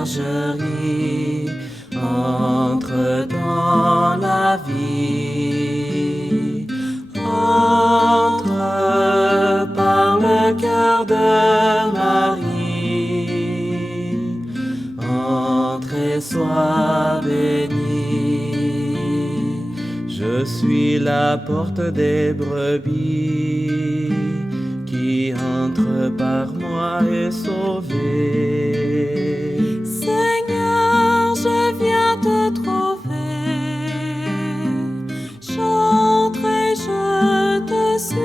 bergerie, entre dans la vie, entre par le cœur de Marie, entre et sois béni. Je suis la porte des brebis, qui entre par moi est sauvé. Seigneur, je viens te trouver, j'entre et je te suis.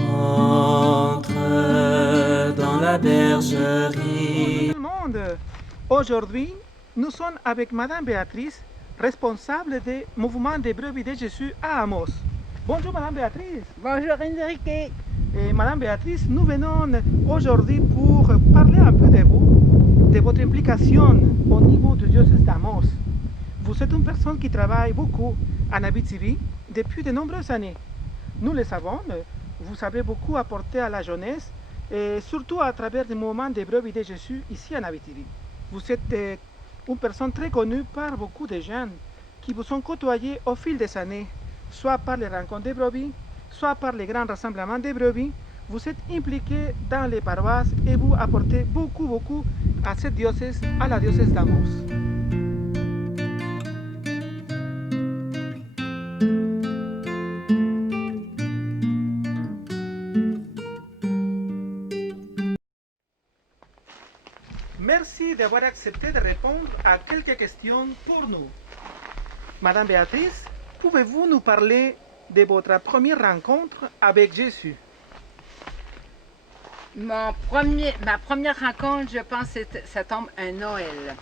Entre dans la bergerie. Bonjour tout le monde. Aujourd'hui, nous sommes avec Madame Béatrice, responsable du mouvement des brebis de Jésus à Amos. Bonjour Madame Béatrice. Bonjour Enrique. Et Madame Béatrice, nous venons aujourd'hui pour parler un peu de vous, de votre implication au niveau du diocèse d'Amos. Vous êtes une personne qui travaille beaucoup en Abitibi depuis de nombreuses années. Nous le savons, vous avez beaucoup apporté à la jeunesse et surtout à travers le mouvement des brebis de Jésus ici en Abitibi. Vous êtes une personne très connue par beaucoup de jeunes qui vous ont côtoyé au fil des années, soit par les rencontres des brebis, soit par les grands rassemblements des brebis. Vous êtes impliqué dans les paroisses et vous apportez beaucoup à cette diocèse, à la diocèse d'Amos. Merci d'avoir accepté de répondre à quelques questions pour nous. Madame Béatrice, pouvez-vous nous parler de votre première rencontre avec Jésus? Ma première rencontre, je pense, ça tombe un Noël.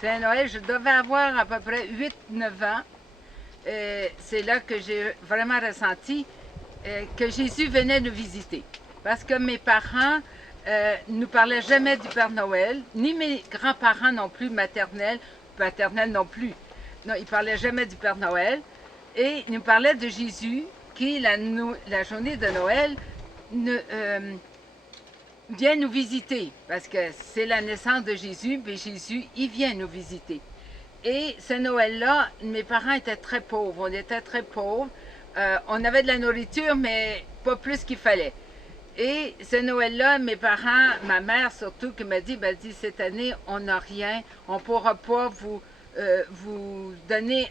C'est un Noël, je devais avoir à peu près 8-9 ans. C'est là que j'ai vraiment ressenti que Jésus venait nous visiter. Parce que mes parents ne parlaient jamais du Père Noël, ni mes grands-parents non plus, paternels non plus. Non, ils ne parlaient jamais du Père Noël. Et ils nous parlaient de Jésus qui, la journée de Noël, vient nous visiter. Parce que c'est la naissance de Jésus, mais Jésus, il vient nous visiter. Et ce Noël-là, mes parents étaient très pauvres. On était très pauvres. On avait de la nourriture, mais pas plus qu'il fallait. Et ce Noël-là, mes parents, ma mère surtout, qui m'a dit, cette année, on n'a rien. On ne pourra pas vous donner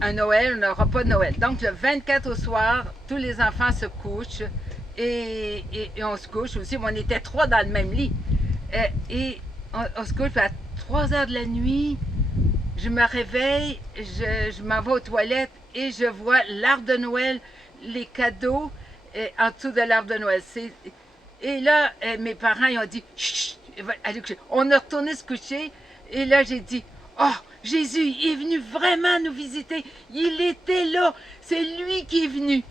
un Noël, on n'aura pas de Noël. Donc, le 24 au soir, tous les enfants se couchent et on se couche aussi. On était 3 dans le même lit. Et on se couche à 3 heures de la nuit. Je me réveille, je m'en vais aux toilettes et je vois l'arbre de Noël, les cadeaux en dessous de l'arbre de Noël. Et là, mes parents ils ont dit « Chut, allez coucher ». On est retourné se coucher et là, j'ai dit « Oh, Jésus est venu vraiment nous visiter. Il était là. C'est lui qui est venu. »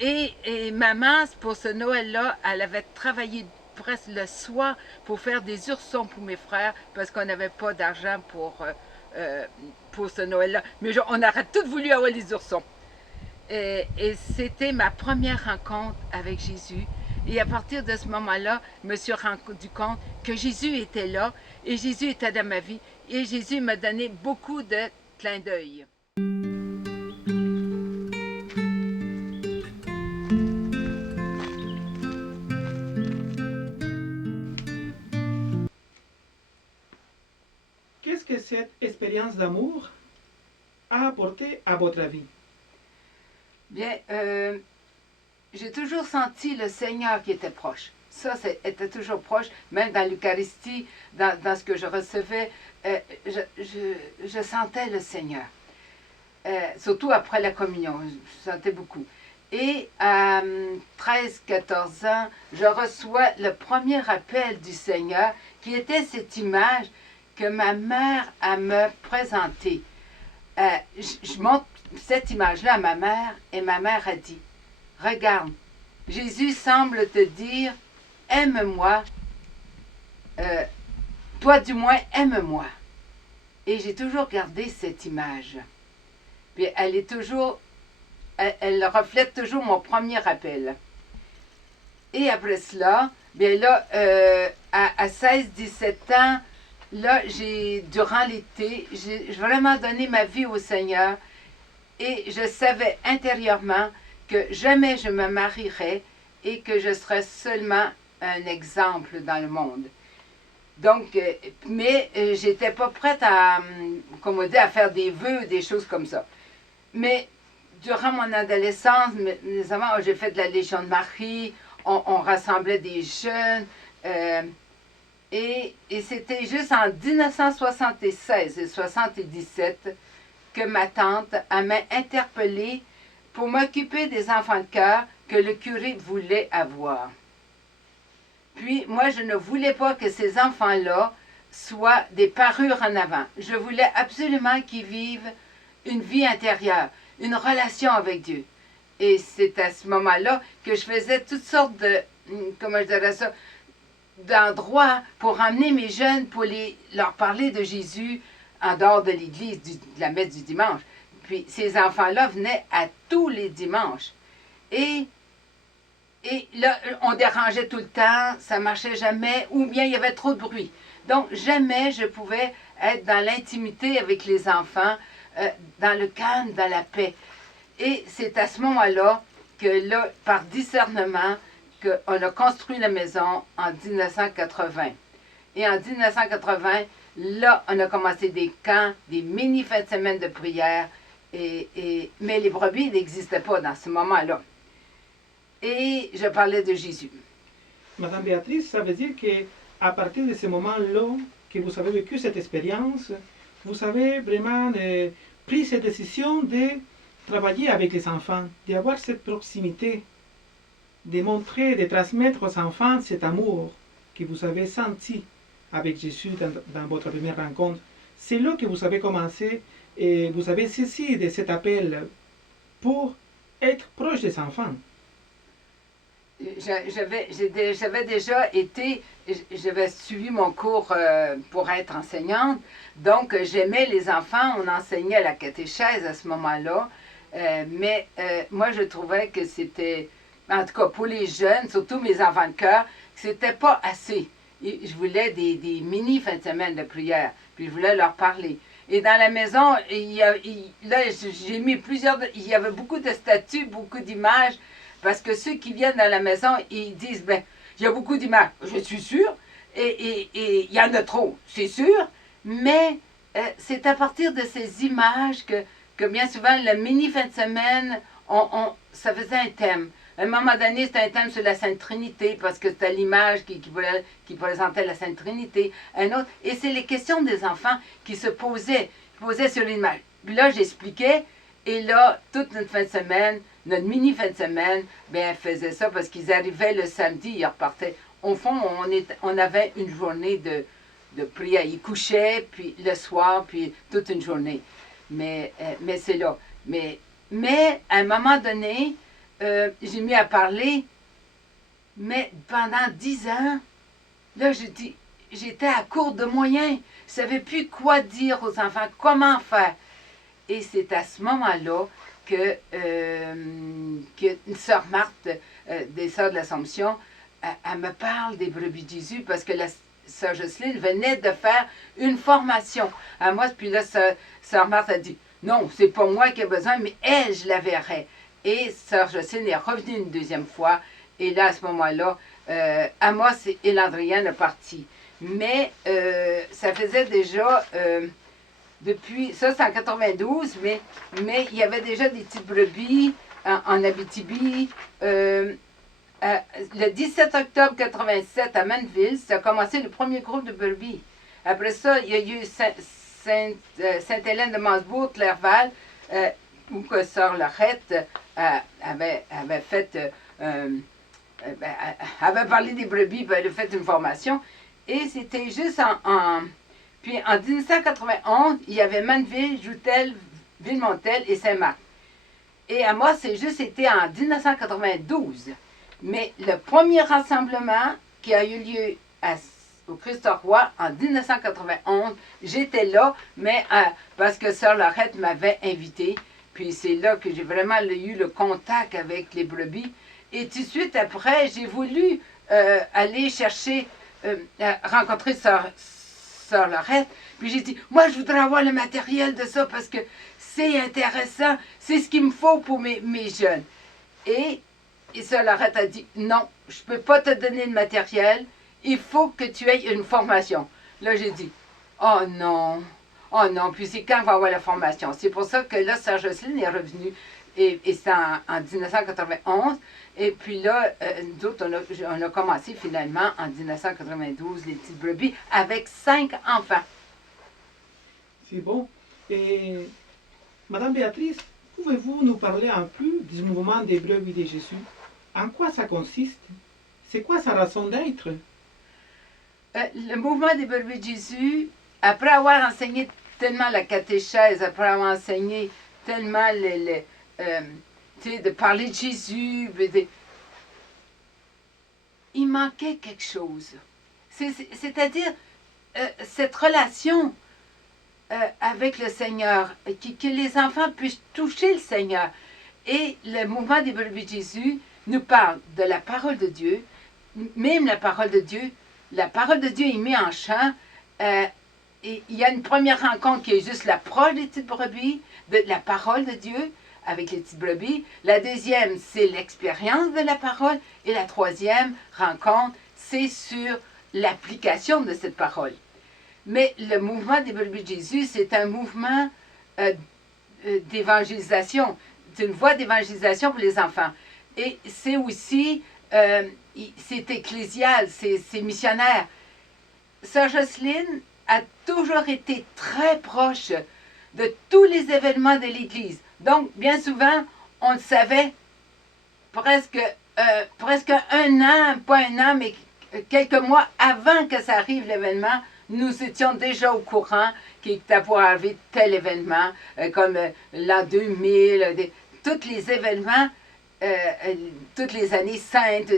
Et maman, pour ce Noël-là, elle avait travaillé presque le soir pour faire des oursons pour mes frères parce qu'on n'avait pas d'argent pour ce Noël-là. Mais on aurait tous voulu avoir les oursons. Et c'était ma première rencontre avec Jésus. Et à partir de ce moment-là, je me suis rendu compte que Jésus était là et Jésus était dans ma vie. Et Jésus m'a donné beaucoup de clins d'œil. Qu'est-ce que cette expérience d'amour a apporté à votre vie? Bien, j'ai toujours senti le Seigneur qui était proche. Ça, était toujours proche, même dans l'Eucharistie, dans ce que je recevais, je sentais le Seigneur. Surtout après la communion, je sentais beaucoup. Et à 13-14 ans, je reçois le premier appel du Seigneur, qui était cette image que ma mère me présentée. Je montre cette image-là à ma mère, et ma mère a dit, « Regarde, Jésus semble te dire, aime-moi, toi du moins aime-moi. » Et j'ai toujours gardé cette image. Puis elle est toujours, elle reflète toujours mon premier appel. Et après cela, Bien là, à 16-17 ans, là, durant l'été, j'ai vraiment donné ma vie au Seigneur et je savais intérieurement que jamais je me marierais et que je serais seulement un exemple dans le monde. Donc, mais j'étais pas prête à, comme on dit, à faire des vœux, des choses comme ça. Mais durant mon adolescence, notamment, j'ai fait de la Légion de Marie, on rassemblait des jeunes, et c'était juste en 1976 et 77 que ma tante m'a interpellée pour m'occuper des enfants de cœur que le curé voulait avoir. Puis, moi, je ne voulais pas que ces enfants-là soient des parures en avant. Je voulais absolument qu'ils vivent une vie intérieure, une relation avec Dieu. Et c'est à ce moment-là que je faisais toutes sortes de, comment je dirais ça, d'endroits pour emmener mes jeunes, pour leur parler de Jésus en dehors de l'église, de la messe du dimanche. Puis ces enfants-là venaient à tous les dimanches. Et là, on dérangeait tout le temps, ça marchait jamais, ou bien il y avait trop de bruit. Donc, jamais je pouvais être dans l'intimité avec les enfants, dans le calme, dans la paix. Et c'est à ce moment-là que, là, par discernement, qu'on a construit la maison en 1980. Et en 1980, là, on a commencé des camps, des mini-fins de semaine de prière, mais les brebis n'existaient pas dans ce moment-là. Et je parlais de Jésus. Madame Béatrice, ça veut dire qu'à partir de ce moment-là, que vous avez vécu cette expérience, vous avez vraiment pris cette décision de travailler avec les enfants, d'avoir cette proximité, de montrer, de transmettre aux enfants cet amour que vous avez senti avec Jésus dans votre première rencontre. C'est là que vous avez commencé et vous avez saisi de cet appel pour être proche des enfants. J'avais déjà été, j'avais suivi mon cours pour être enseignante, donc j'aimais les enfants, on enseignait la catéchèse à ce moment-là, mais moi je trouvais que c'était, en tout cas pour les jeunes, surtout mes enfants de cœur, que c'était pas assez. Je voulais des mini fins de semaine de prière, puis je voulais leur parler. Et dans la maison, là j'ai mis il y avait beaucoup de statues, beaucoup d'images, parce que ceux qui viennent dans la maison, ils disent, ben, il y a beaucoup d'images, je suis sûre, et il y en a trop, c'est sûr, mais c'est à partir de ces images que bien souvent, le mini fin de semaine, ça faisait un thème. À un moment donné, c'était un thème sur la Sainte Trinité, parce que c'était l'image qui présentait la Sainte Trinité. Un autre, et c'est les questions des enfants qui se posaient sur l'image. Puis là, j'expliquais, et là, toute notre fin de semaine, notre mini fin de semaine, bien, faisait ça parce qu'ils arrivaient le samedi, ils repartaient. Au fond, on avait une journée de prière. Ils couchaient, puis le soir, puis toute une journée. Mais c'est là. Mais à un moment donné, j'ai mis à parler, mais pendant 10 ans, là, j'étais à court de moyens. Je ne savais plus quoi dire aux enfants, comment faire. Et c'est à ce moment-là que sœur Marthe, des Sœurs de l'Assomption, elle me parle des brebis de Jésus parce que la sœur Jocelyne venait de faire une formation à moi. Puis là, sœur Marthe a dit, non, c'est pas moi qui ai besoin, mais elle, je la verrai. Et sœur Jocelyne est revenue une deuxième fois. Et là, à ce moment-là, Amos et Landrienne sont partis. Mais ça faisait déjà... depuis, ça c'est en 92, mais il y avait déjà des petites brebis en Abitibi. Le 17 octobre 87 à Manneville, ça a commencé le premier groupe de brebis. Après ça, il y a eu Sainte-Hélène de Mansbourg, Clerval, où que sœur Lorette avait fait, avait parlé des brebis, puis elle a fait une formation. Et c'était juste Puis en 1991, il y avait Manneville, Joutel, Villemontel et Saint-Marc. Et à moi, c'est juste été en 1992. Mais le premier rassemblement qui a eu lieu au Christ-Roi en 1991, j'étais là, mais parce que sœur Lorette m'avait invité. Puis c'est là que j'ai vraiment eu le contact avec les brebis. Et tout de suite après, j'ai voulu aller chercher, rencontrer sœur Lorette. Puis j'ai dit, moi, je voudrais avoir le matériel de ça parce que c'est intéressant, c'est ce qu'il me faut pour mes jeunes. Et sœur Lorette a dit, non, je ne peux pas te donner le matériel, il faut que tu aies une formation. Là, j'ai dit, oh non, puis c'est quand on va avoir la formation. C'est pour ça que là, sœur Jocelyne est revenue, et c'est en 1991. Et puis là, nous autres, on a commencé finalement en 1992, les petites brebis, avec 5 enfants. C'est bon. Et Madame Béatrice, pouvez-vous nous parler un peu du mouvement des brebis de Jésus? En quoi ça consiste? C'est quoi sa raison d'être? Le mouvement des brebis de Jésus, après avoir enseigné tellement la catéchèse, après avoir enseigné tellement de parler de Jésus, il manquait quelque chose. C'est-à-dire cette relation avec le Seigneur, que les enfants puissent toucher le Seigneur. Et le mouvement des brebis de Jésus nous parle de la parole de Dieu, même la parole de Dieu est mise en chant. Et il y a une première rencontre qui est juste l'approche des petites brebis, de la parole de Dieu avec les petites brebis. La deuxième, c'est l'expérience de la parole. Et la troisième rencontre, c'est sur l'application de cette parole. Mais le mouvement des brebis de Jésus, c'est un mouvement d'évangélisation. C'est une voie d'évangélisation pour les enfants. Et c'est aussi, c'est ecclésial, c'est missionnaire. Sœur Jocelyne a toujours été très proche de tous les événements de l'Église. Donc, bien souvent, on le savait presque un an, pas un an, mais quelques mois avant que ça arrive l'événement, nous étions déjà au courant qu'il était pour arriver tel événement, comme l'an 2000, tous les événements, toutes les années saintes.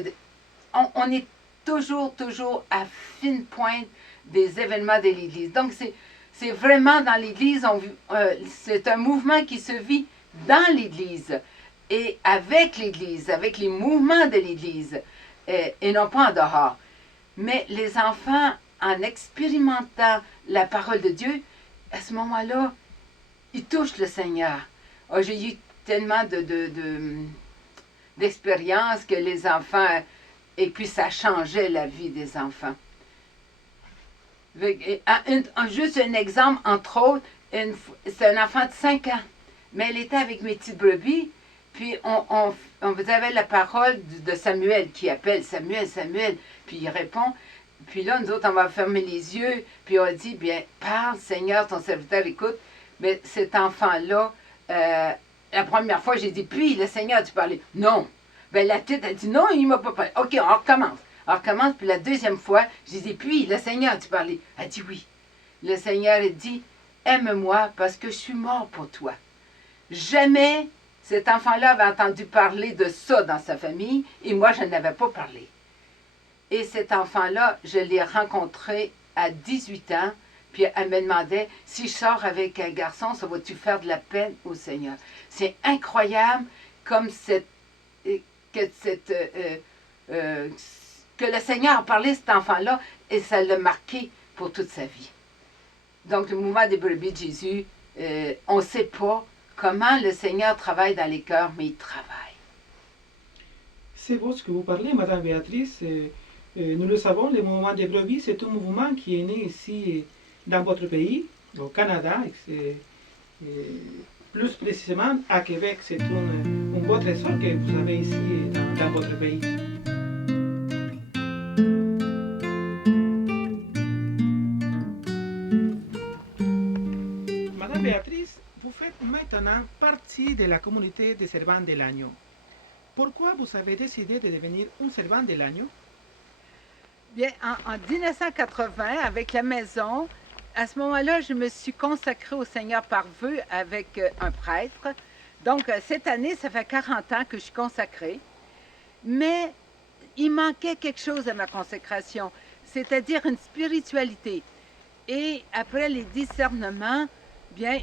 On est toujours à fine pointe des événements de l'Église. Donc, c'est vraiment dans l'Église, c'est un mouvement qui se vit dans l'Église et avec les mouvements de l'Église, et non pas en dehors. Mais les enfants, en expérimentant la parole de Dieu, à ce moment-là, ils touchent le Seigneur. Oh, j'ai eu tellement d'expériences que les enfants, et puis ça changeait la vie des enfants. Juste un exemple, entre autres, c'est un enfant de 5 ans, mais elle était avec mes petites brebis, puis on vous avait la parole de Samuel qui appelle Samuel, puis il répond. Puis là, nous autres, on va fermer les yeux, puis on dit, bien, parle, Seigneur, ton serviteur écoute. Mais cet enfant-là, la première fois, j'ai dit, puis le Seigneur, tu parlais. Non. Ben la petite, elle dit, non, il ne m'a pas parlé. OK, on recommence. Puis la deuxième fois, j'ai dit, puis le Seigneur, tu parlais. Elle dit, oui. Le Seigneur, il dit, aime-moi parce que je suis mort pour toi. Jamais cet enfant-là avait entendu parler de ça dans sa famille, et moi, je n'avais pas parlé. Et cet enfant-là, je l'ai rencontré à 18 ans, puis elle me demandait, si je sors avec un garçon, ça va-tu faire de la peine au Seigneur? C'est incroyable comme que le Seigneur a parlé à cet enfant-là, et ça l'a marqué pour toute sa vie. Donc, le mouvement des brebis de Jésus, on ne sait pas comment le Seigneur travaille dans les cœurs, mais il travaille. C'est beau ce que vous parlez, Madame Béatrice. Nous le savons, le mouvement des brebis, c'est un mouvement qui est né ici dans votre pays, au Canada, plus précisément à Québec. C'est un beau trésor que vous avez ici dans votre pays. Madame Béatrice, vous faites maintenant partie de la communauté des servants de l'agneau. Pourquoi vous avez décidé de devenir un servant de l'agneau? Bien, en 1980, avec la maison, à ce moment-là, je me suis consacrée au Seigneur par vœu avec un prêtre. Donc, cette année, ça fait 40 ans que je suis consacrée. Mais il manquait quelque chose à ma consécration, c'est-à-dire une spiritualité. Et après les discernements, bien,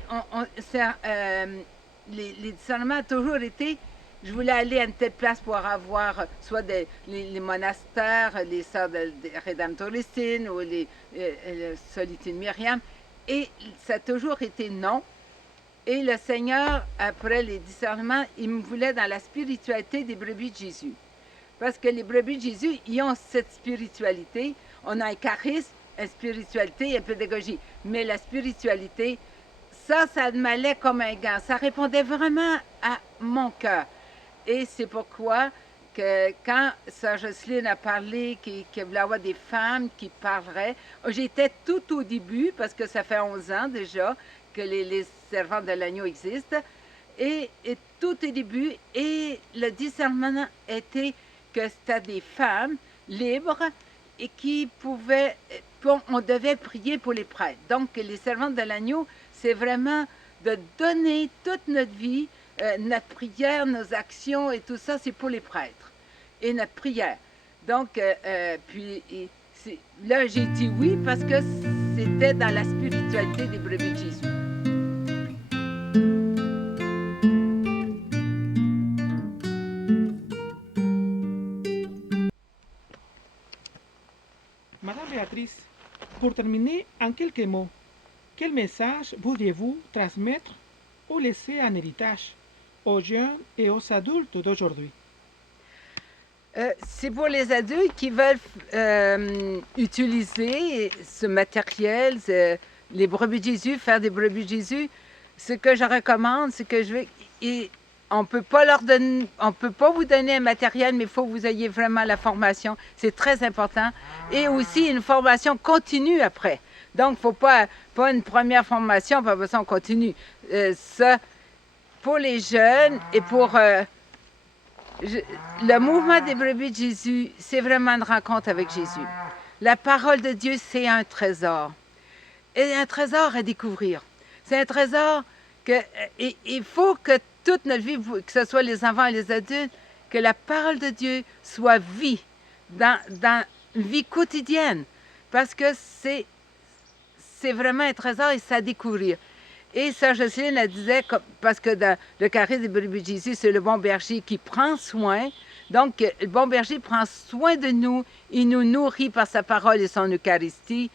les discernements ont toujours été je voulais aller à une telle place pour avoir soit les monastères, les sœurs de Rédemptoristine ou les Solitude Myriam. Et ça a toujours été non. Et le Seigneur, après les discernements, il me voulait dans la spiritualité des brebis de Jésus. Parce que les brebis de Jésus, ils ont cette spiritualité. On a un charisme, une spiritualité et une pédagogie. Mais la spiritualité, ça m'allait comme un gant. Ça répondait vraiment à mon cœur. Et c'est pourquoi que quand Sœur Jocelyne a parlé qu'il voulait avoir des femmes qui parleraient, j'étais tout au début, parce que ça fait 11 ans déjà que les servantes de l'agneau existent, et tout au début, et le discernement était que c'était des femmes libres et qui pouvaient, on devait prier pour les prêtres. Donc les servantes de l'agneau, c'est vraiment de donner toute notre vie, notre prière, nos actions et tout ça, c'est pour les prêtres et notre prière. Donc, là, j'ai dit oui parce que c'était dans la spiritualité des brebis de Jésus. Madame Béatrice, pour terminer, en quelques mots, quel message voudriez-vous transmettre ou laisser en héritage aux jeunes et aux adultes d'aujourd'hui? C'est pour les adultes qui veulent utiliser ce matériel, les brebis de Jésus, faire des brebis de Jésus. Ce que je recommande, c'est que on peut pas vous donner un matériel, mais il faut que vous ayez vraiment la formation. C'est très important. Et aussi une formation continue après. Donc, il ne faut pas une première formation, puis après ça, on continue. Ça, pour les jeunes et pour le mouvement des brebis de Jésus, c'est vraiment une rencontre avec Jésus. La parole de Dieu, c'est un trésor. Et un trésor à découvrir. C'est un trésor il faut que toute notre vie, que ce soit les enfants et les adultes, que la parole de Dieu soit vie, dans une vie quotidienne. Parce que c'est vraiment un trésor et c'est à découvrir. Et Sœur Jocelyne, elle disait, parce que dans le charisme des brebis de Jésus, c'est le bon berger qui prend soin. Donc, le bon berger prend soin de nous, il nous nourrit par sa parole et son Eucharistie.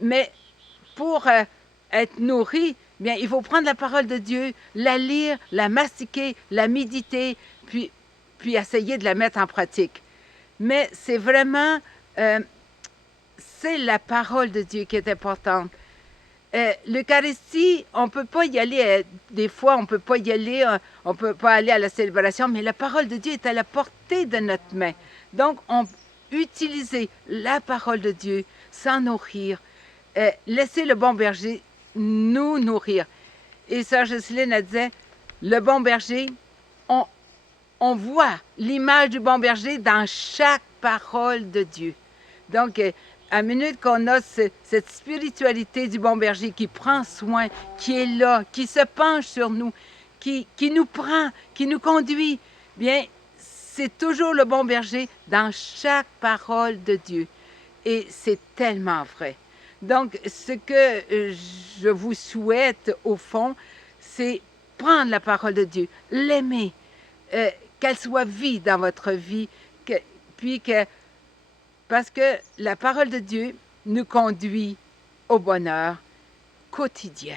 Mais pour être nourri, bien, il faut prendre la parole de Dieu, la lire, la mastiquer, la méditer, puis essayer de la mettre en pratique. Mais c'est vraiment, c'est la parole de Dieu qui est importante. L'Eucharistie, on ne peut pas y aller, des fois on ne peut pas y aller, on ne peut pas aller à la célébration, mais la parole de Dieu est à la portée de notre main. Donc, utiliser la parole de Dieu, s'en nourrir, laisser le bon berger nous nourrir. Et Sœur Jocelyne, elle disait, le bon berger, on voit l'image du bon berger dans chaque parole de Dieu. Donc, à minute qu'on a cette spiritualité du bon berger qui prend soin, qui est là, qui se penche sur nous, qui nous prend, qui nous conduit, bien, c'est toujours le bon berger dans chaque parole de Dieu. Et c'est tellement vrai. Donc, ce que je vous souhaite, au fond, c'est prendre la parole de Dieu, l'aimer, qu'elle soit vie dans votre vie, parce que la parole de Dieu nous conduit au bonheur quotidien.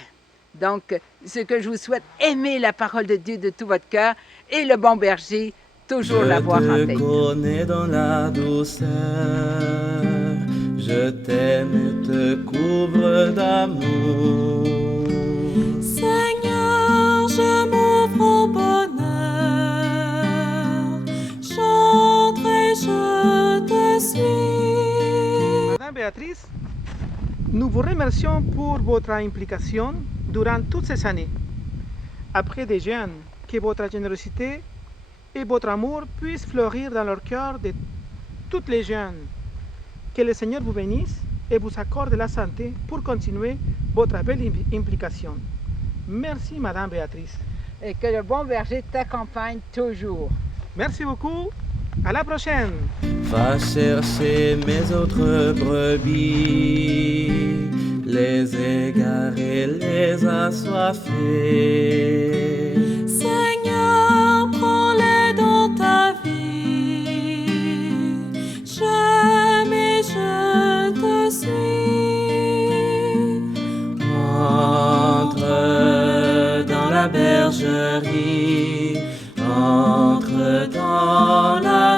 Donc, ce que je vous souhaite, aimer la parole de Dieu de tout votre cœur et le bon berger, toujours l'avoir en tête. Je te connais dans la douceur, je t'aime et te couvre d'amour. Seigneur, je m'ouvre au bonheur, j'entre et je te suis. Madame Béatrice, nous vous remercions pour votre implication durant toutes ces années. Après des jeunes, que votre générosité et votre amour puissent fleurir dans leur cœur de toutes les jeunes. Que le Seigneur vous bénisse et vous accorde la santé pour continuer votre belle implication. Merci, Madame Béatrice. Et que le bon berger t'accompagne toujours. Merci beaucoup. À la prochaine. Va chercher mes autres brebis, les égarer, les assoiffer. Seigneur, prends les bergerie, entre dans la